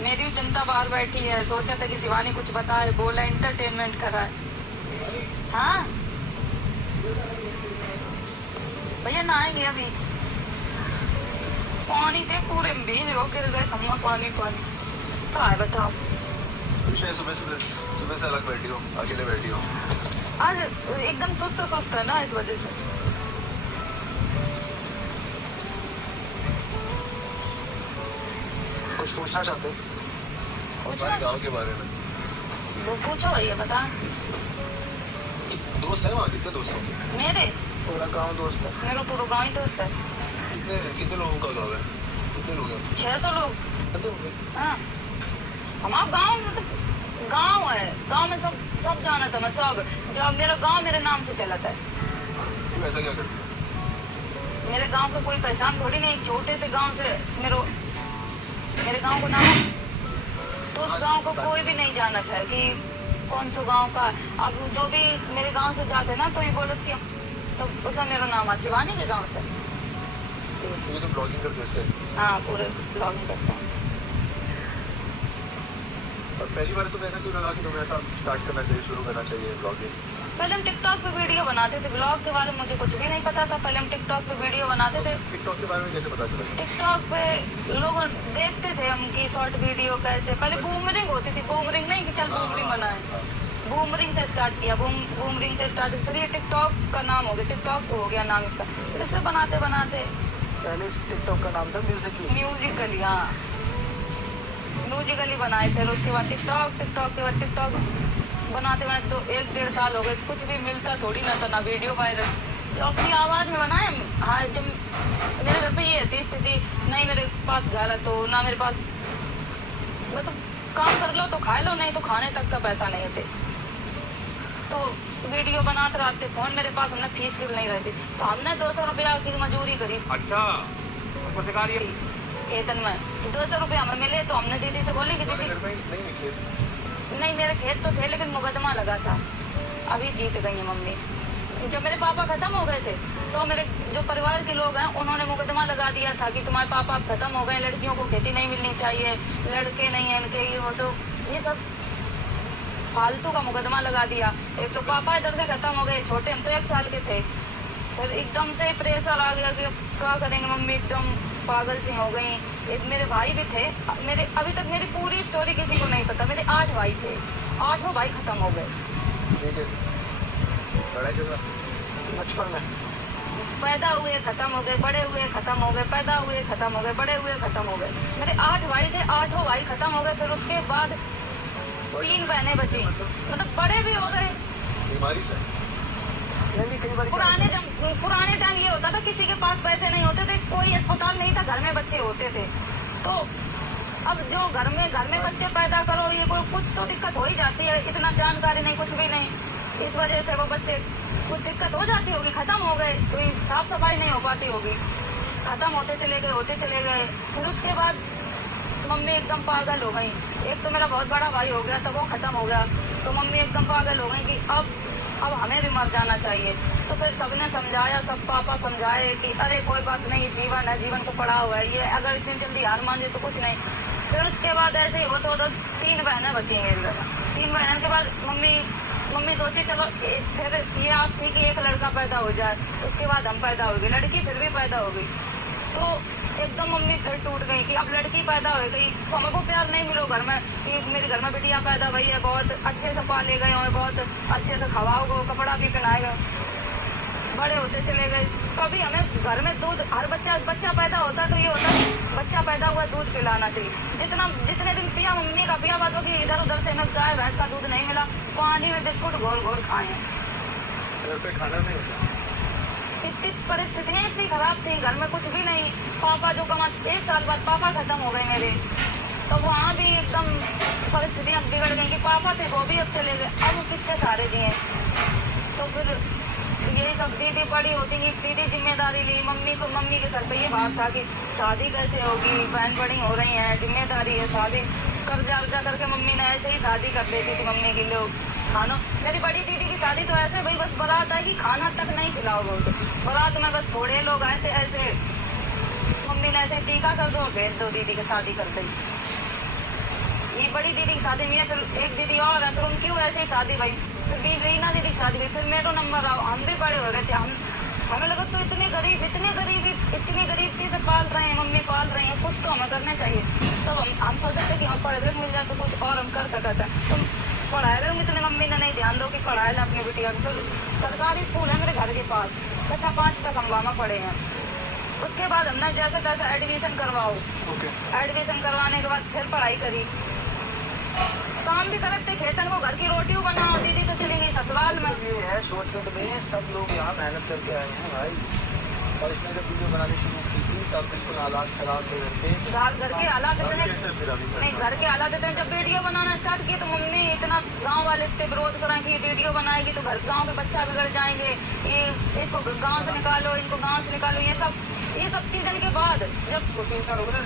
मेरी चिंता बाहर बैठी है, सोचा था कि शिवानी कुछ बताए, बोला एंटरटेनमेंट कराए। हाँ भैया नहाएंगे अभी, पानी थे पूरे भीज हो गिर गए सम्मा, पानी पानी तो आए बताओ। कुछ नहीं, सुबह सुबह सुबह से अलग बैठी हो, अकेले बैठी हो। आज एकदम सुस्त सुस्त है ना, इस वजह से। कुछ पूछना चाहते हो हमारे गांव के बारे में? वो पूछो भैया बता। दोस्त है वहाँ? कितने दोस्त हो? मेरे पूरा गांव दोस्त है। मेरा पूरा गाँव ही दोस्त है। कितने कितने लोगों का गाँव है? कितने लोग हैं? 600 लोग। कितने लोग हैं? हाँ हमारा गाँव मतलब गाँव है, गाँव में सब जाना था मैं, सब जब मेरा गाँव मेरे नाम से चला था। तुम ऐसा क्या करते हो? मेरे गांव का कोई पहचान थोड़ी नहीं, छोटे से गांव से मेरे गांव को नाम, तो उस गांव को कोई भी नहीं जाना था कि कौन सा गांव का। अब जो भी मेरे गांव से जाते ना तो ये बोलो कि तो उसका मेरा नाम है शिवानी के गांव से। ये तो ब्लॉगिंग करते हो? हाँ पूरे ब्लॉगिंग करते हैं। और पहली बार तुम्हें ऐसा क्यों लगा कि तुम्हें ऐसा स्टार्ट करना चाहिए, शुरू करना चाहिए ब्लॉगिंग? पहले हम टिकटॉक पे वीडियो बनाते थे, ब्लॉग के बारे में मुझे कुछ भी नहीं पता था। पहले हम टिकटॉक पे वीडियो बनाते थे। टिकटॉक के बारे में कैसे पता चला? टिकटॉक पे लोग देखते थे हम की शॉर्ट वीडियो कैसे, पहले बूमरिंग होती थी, बूमरिंग नहीं कि चल बूमरिंग बनाए, बूमरिंग से स्टार्ट किया, बूमरिंग से स्टार्ट, फिर ये टिकटॉक का नाम हो गया, टिकटॉक हो गया नाम इसका। फिर इसे बनाते बनाते पहले टिकटॉक का नाम था म्यूजिकली। हाँ म्यूजिकली बनाए, फिर उसके बाद टिकटॉक, टिकटॉक के बाद टिकटॉक बनाते बनाते तो 1-1.5 साल हो गए। कुछ भी मिलता थोड़ी ना था, ना वीडियो वायरल। जो अपनी आवाज में बनाए, हाँ जब मेरे घर पे ये थी स्थिति, नहीं मेरे पास घर है तो ना मेरे पास, मतलब काम कर लो तो खा लो, नहीं तो खाने तक का पैसा नहीं थे, तो वीडियो बनाते रहते। फोन मेरे पास, हमने फीस की नहीं रहती, तो हमने 200 रुपया की मजूरी करी। अच्छा हमको सिखा रही है खेतन में 200 रुपया हमें मिले, तो हमने दीदी से बोले कि दीदी नहीं मेरे खेत तो थे लेकिन मुकदमा लगा था, अभी जीत गई है मम्मी। जब मेरे पापा खत्म हो गए थे तो मेरे जो परिवार के लोग हैं उन्होंने मुकदमा लगा दिया था कि तुम्हारे पापा खत्म हो गए, लड़कियों को खेती नहीं मिलनी चाहिए, लड़के नहीं है इनके, ये वो, तो ये सब फालतू का मुकदमा लगा दिया। एक तो पापा इधर से खत्म हो गए, छोटे हम तो 1 साल के थे, फिर एकदम से प्रेशर आ गया कि अब क्या करेंगे, मम्मी एकदम पागल सी हो गई। एक मेरे भाई भी थे, मेरे अभी तक मेरी पूरी स्टोरी किसी को नहीं पता, मेरे 8 भाई थे, 8 भाई खत्म हो गए। बचपन में पैदा हुए खत्म हो गए, बड़े हुए खत्म हो गए, पैदा हुए खत्म हो गए, बड़े हुए खत्म हो गए। मेरे 8 भाई थे, 8 भाई खत्म हो गए। फिर उसके बाद 3 बहनें बची, मतलब बड़े भी हो गए। बीमारी से पुराने टाइम ये होता था किसी के पास पैसे नहीं होते थे, कोई अस्पताल नहीं था, घर में बच्चे होते थे, तो अब जो घर में बच्चे पैदा करो, ये कुछ तो दिक्कत हो ही जाती है, इतना जानकारी नहीं, कुछ भी नहीं, इस वजह से वो बच्चे कुछ दिक्कत हो जाती होगी, खत्म हो गए, कोई साफ सफाई नहीं हो पाती होगी, खत्म होते चले गए। फिर उसके बाद मम्मी एकदम पागल हो गई। एक तो मेरा बहुत बड़ा भाई हो गया, तो वो खत्म हो गया, तो मम्मी एकदम पागल हो गई कि अब हमें भी मर जाना चाहिए। तो फिर सबने समझाया, सब पापा समझाए कि अरे कोई बात नहीं, जीवन है, जीवन को पड़ा हुआ है, ये अगर इतनी जल्दी हार मान जाए तो कुछ नहीं। फिर उसके बाद ऐसे ही वो तो 3 बहनें बची हैं मेरी तरह। 3 बहनों के बाद मम्मी सोची चलो फिर ये आस थी कि एक लड़का पैदा हो जाए, उसके बाद हम पैदा हो गए, लड़की फिर भी पैदा हो गई, तो एकदम मम्मी फिर टूट गई कि अब लड़की पैदा हो गई, तो हमको प्यार नहीं मिलो घर में कि मेरे घर में बिटिया पैदा हुई है, बहुत अच्छे से पाले गए और बहुत अच्छे से खवाओगे, कपड़ा भी पहनाएगा, बड़े होते चले गए। कभी हमें घर में दूध, हर बच्चा पैदा होता है तो ये होता है बच्चा पैदा हुआ दूध पिलाना चाहिए, जितने दिन पिया मम्मी का पिया, बात कि इधर उधर से हमें गाय भैंस का दूध नहीं मिला, पानी में बिस्कुट घोल खाए। घर पे खाना नहीं होता, इतनी परिस्थितियाँ इतनी खराब थी, घर में कुछ भी नहीं। पापा जो कमा, 1 साल बाद पापा खत्म हो गए मेरे, तो वहाँ भी एकदम परिस्थितियाँ बिगड़ गई कि पापा थे वो भी अब चले गए, अब किसके सहारे जिए। तो फिर यही सब दीदी बड़ी होती कि दीदी जिम्मेदारी ली, मम्मी के सर पे ये बात था कि शादी कैसे होगी, बहन बड़ी हो रही हैं, जिम्मेदारी है, शादी कर्जा करके मम्मी ने ऐसे ही शादी कर देती थी मम्मी के लोग। खाना, मेरी बड़ी दीदी की शादी तो ऐसे भाई बस बारात आएगी, खाना तक नहीं खिलाओगे उनको, बारात में बस थोड़े लोग आए थे, ऐसे मम्मी ने ऐसे टीका कर दो और भेज दो, दीदी की शादी कर दी। ये बड़ी दीदी की शादी हुई है, फिर एक दीदी और है, फिर उनकी वैसे ही शादी हुई, फिर रीना दीदी की शादी हुई, फिर मेरा नंबर आओ। हम भी बड़े हो गए थे, हमें लगा तो इतनी गरीबी से पाल रहे हैं, मम्मी पाल रही हैं, कुछ तो हमें करना चाहिए। तब हम सोचे थे कि हम पढ़े लिखे मिल जाए तो कुछ और हम कर सकते हैं। तुम पढ़ाए हुए इतने मम्मी ने नहीं ध्यान दो कि पढ़ाए ला अपनी बिटिया को। फिर सरकारी स्कूल है मेरे घर के पास, कक्षा 5 तक हम वहाँ पढ़े हैं। उसके बाद हमने जैसे तैसे एडमिशन करवाओ, एडमिशन करवाने के बाद फिर पढ़ाई करी, काम भी करते खेतन को, घर की रोटी बनाओ। दीदी तो चली गई ससुराल में। ये है शॉर्टकट में सब लोग यहाँ मेहनत करके आए हैं भाई। और इसने जब वीडियो बनानी शुरू की थी तब बिल्कुल हालात खराब थे घर के। घर के हालात इतने कैसे फिर अभी नहीं, घर के हालात इतने, जब वीडियो बनाना स्टार्ट किए तो मम्मी इतना गांव वाले इतने विरोध करा कि वीडियो बनाएगी तो घर गांव के बच्चा बिगड़ जाएंगे, ये इसको गांव से निकालो, इनको गांव से निकालो। ये सब चीजन के बाद जब 3 साल हो गए